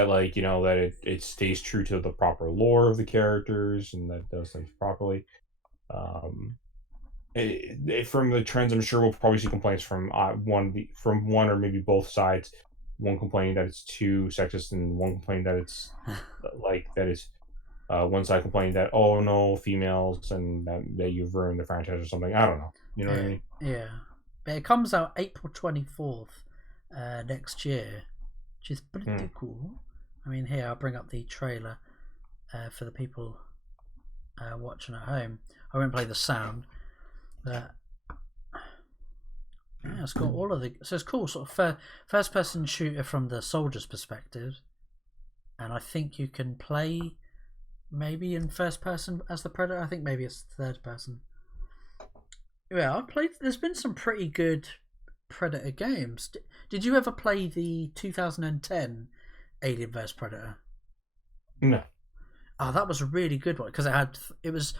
like that it stays true to the proper lore of the characters and that does things properly. From the trends, I'm sure we'll probably see complaints from one or maybe both sides. One complaining that it's too sexist, and one complaining that it's one side complaining that oh no females and that you've ruined the franchise or something. I don't know. You know what I mean? Yeah, but it comes out April 24th next year, which is pretty cool. I mean, here I'll bring up the trailer for the people watching at home. I won't play the sound, but. Yeah, it's got all of the. So it's cool, sort of first-person shooter from the soldier's perspective, and I think you can play maybe in first person as the predator. I think maybe it's third person. Yeah, I've played. There's been some pretty good Predator games. Did you ever play the 2010 Alien vs Predator? No. Oh, that was a really good one because it was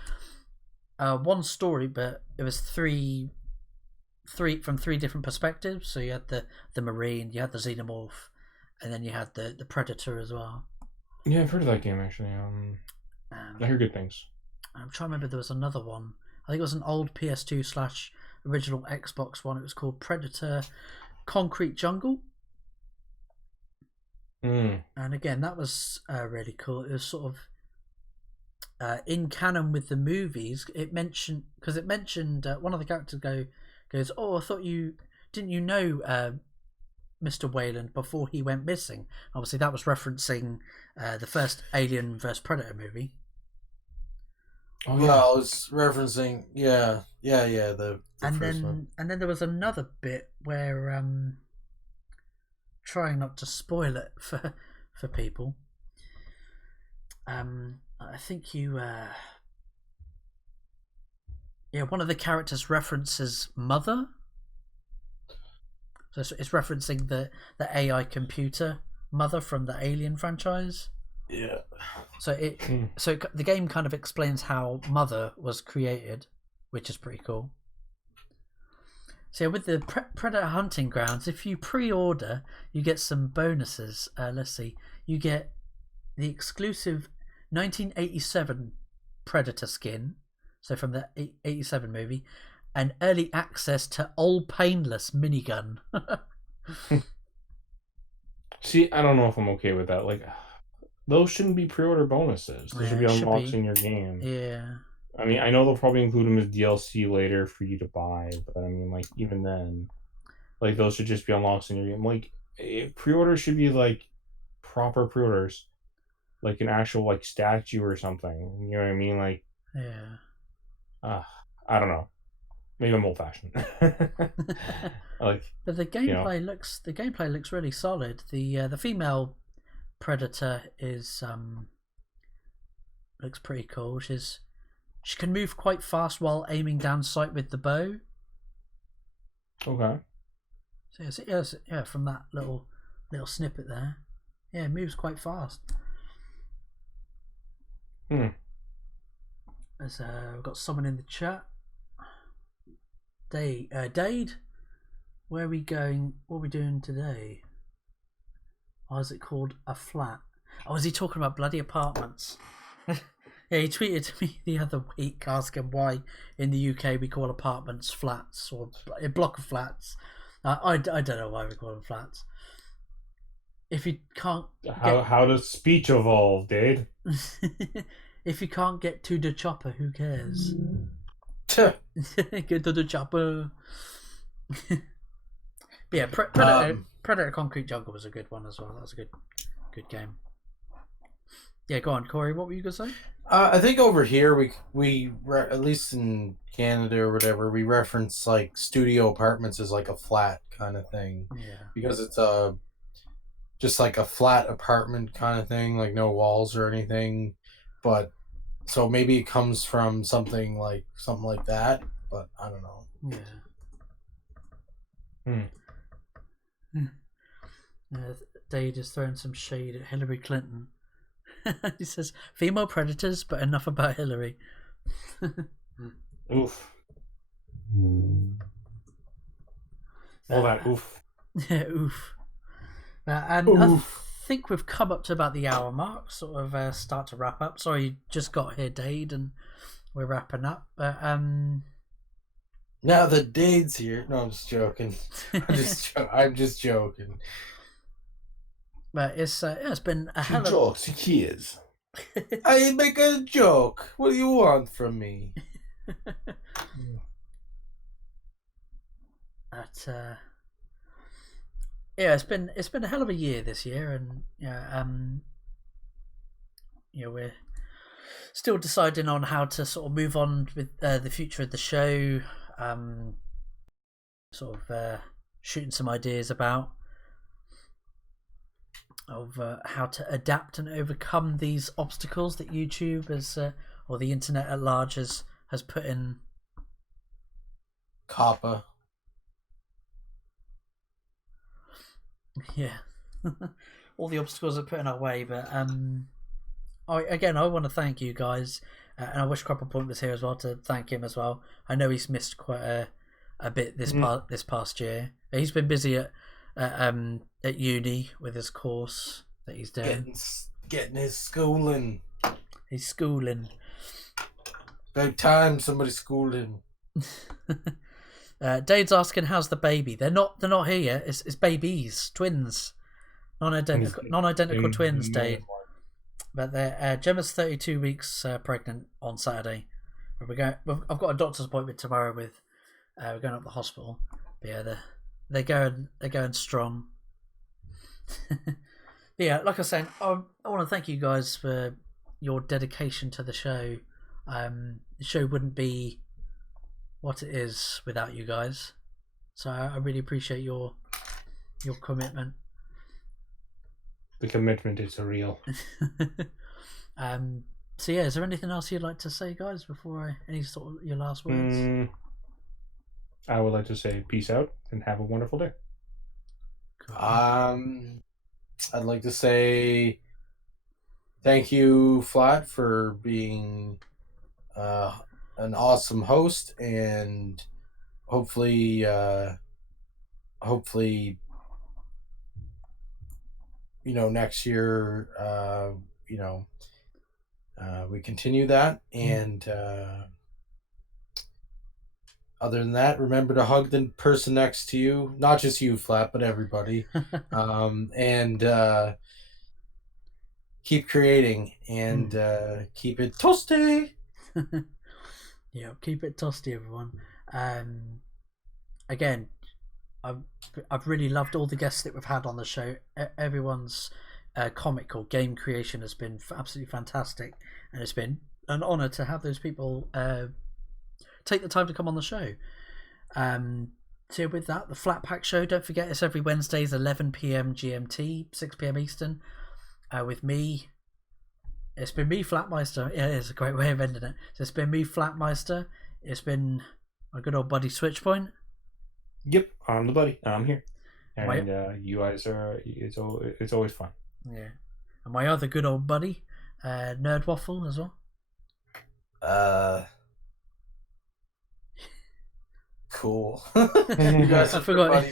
one story, but it was three from three different perspectives. So you had the Marine, you had the Xenomorph, and then you had the Predator as well. Yeah, I've heard of that game actually. I hear good things. I'm trying to remember. There was another one. I think it was an old PS2 / original Xbox one. It was called Predator Concrete Jungle. And again, that was really cool. It was sort of in canon with the movies. It mentioned one of the characters goes, oh, I thought didn't you know Mr. Wayland before he went missing? Obviously, that was referencing the first Alien vs Predator movie. Oh, yeah, I was referencing, the and first one. And then there was another bit where, trying not to spoil it for people, I think you, one of the characters references Mother. So it's referencing the AI computer Mother from the Alien franchise. Yeah. So the game kind of explains how Mother was created, which is pretty cool. So yeah, with the Predator Hunting Grounds, if you pre-order, you get some bonuses. Let's see, you get the exclusive 1987 Predator skin, so from the 87 movie, and early access to Old Painless minigun. See, I don't know if I'm okay with that. Like, those shouldn't be pre-order bonuses. Those should be unlocks in your game. Yeah. I mean, I know they'll probably include them as DLC later for you to buy, but I mean, like, even then, like, those should just be unlocks in your game. Like, pre-orders should be like proper pre-orders, like an actual like statue or something. You know what I mean? Like, yeah. I don't know. Maybe I'm old-fashioned. Like, but the gameplay looks really solid. The female Predator is looks pretty cool. She can move quite fast while aiming down sight with the bow. Okay. So yes, yeah, from that little snippet there, yeah, it moves quite fast. We've got someone in the chat. Dade, where are we going? What are we doing today? Why is it called a flat? Oh, is he talking about bloody apartments? Yeah, he tweeted to me the other week asking why in the UK we call apartments flats or a block of flats. I don't know why we call them flats. If you can't... How does speech evolve, Dade? If you can't get to the chopper, who cares? Get to the chopper. But yeah, Predator Concrete Jungle was a good one as well. That was a good game. Yeah, go on, Corey. What were you gonna say? I think over here we at least in Canada or whatever, we reference like studio apartments as like a flat kind of thing. Yeah. Because it's just like a flat apartment kind of thing, like no walls or anything. But so maybe it comes from something like that, but I don't know. Yeah. Dade is throwing some shade at Hillary Clinton. He says female predators, but enough about Hillary. Oof. All that oof. Yeah, oof. And oof. I think we've come up to about the hour mark. Sort of start to wrap up. Sorry, you just got here, Dade, and we're wrapping up. But now that Dade's here, no, I'm just joking. I'm just joking. But it's been a hell of... jokes, he is. I make a joke. What do you want from me? But yeah, it's been a hell of a year this year, and we're still deciding on how to sort of move on with the future of the show. Sort of shooting some ideas about how to adapt and overcome these obstacles that YouTube or the internet at large has put in. Coppa. Yeah. All the obstacles are put in our way, but I want to thank you guys, and I wish Cropper Point was here as well to thank him as well. I know he's missed quite a bit this past year. He's been busy at uni with his course that he's doing. Getting his schooling. He's schooling. About time somebody schooled him. Dave's asking, "How's the baby?" They're not here yet. It's babies, twins, non-identical twins, Dave. But Gemma's 32 weeks pregnant on Saturday. I've got a doctor's appointment tomorrow with. We're going up to the hospital. But yeah, they're going strong. Yeah, like I was saying, I want to thank you guys for your dedication to the show. The show wouldn't be what it is without you guys, so I really appreciate your commitment. The commitment is real. So yeah, is there anything else you'd like to say, guys, before any sort of your last words? I would like to say peace out and have a wonderful day. I'd like to say thank you, Flatt, for being an awesome host and hopefully, next year, we continue that. And other than that, remember to hug the person next to you, not just you, Flat, but everybody. And keep creating and keep it toasty. Yeah, keep it toasty, everyone. Again, I've really loved all the guests that we've had on the show. Everyone's comic or game creation has been absolutely fantastic, and it's been an honour to have those people take the time to come on the show. So with that, the Flatt Pack Show, don't forget, it's every Wednesdays, 11 p.m. GMT, 6 p.m. Eastern. With me, it's been me, Flatmeister. Yeah, it's a great way of ending it. So it's been me, Flatmeister. It's been my good old buddy Switchpoint. Yep, I'm the buddy. I'm here, and you guys are. It's always fun. Yeah, and my other good old buddy, Nerd Waffle as well. Cool. You guys, I forgot.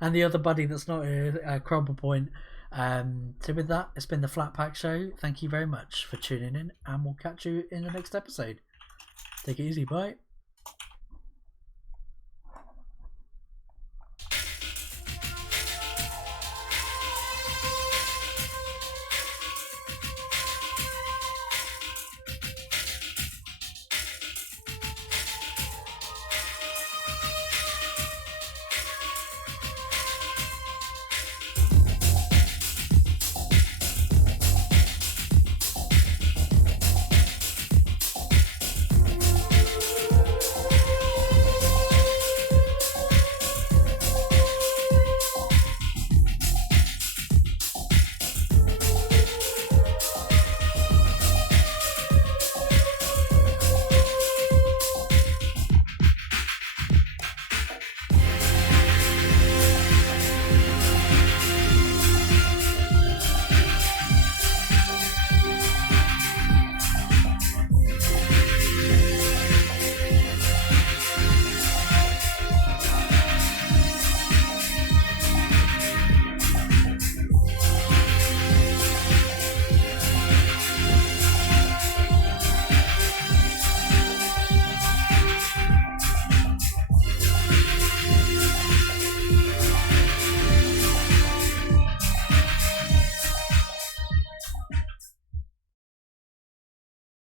And the other buddy that's not here, Crumble Point. So with that, it's been the Flatt Pack Show. Thank you very much for tuning in, and we'll catch you in the next episode. Take it easy, bye.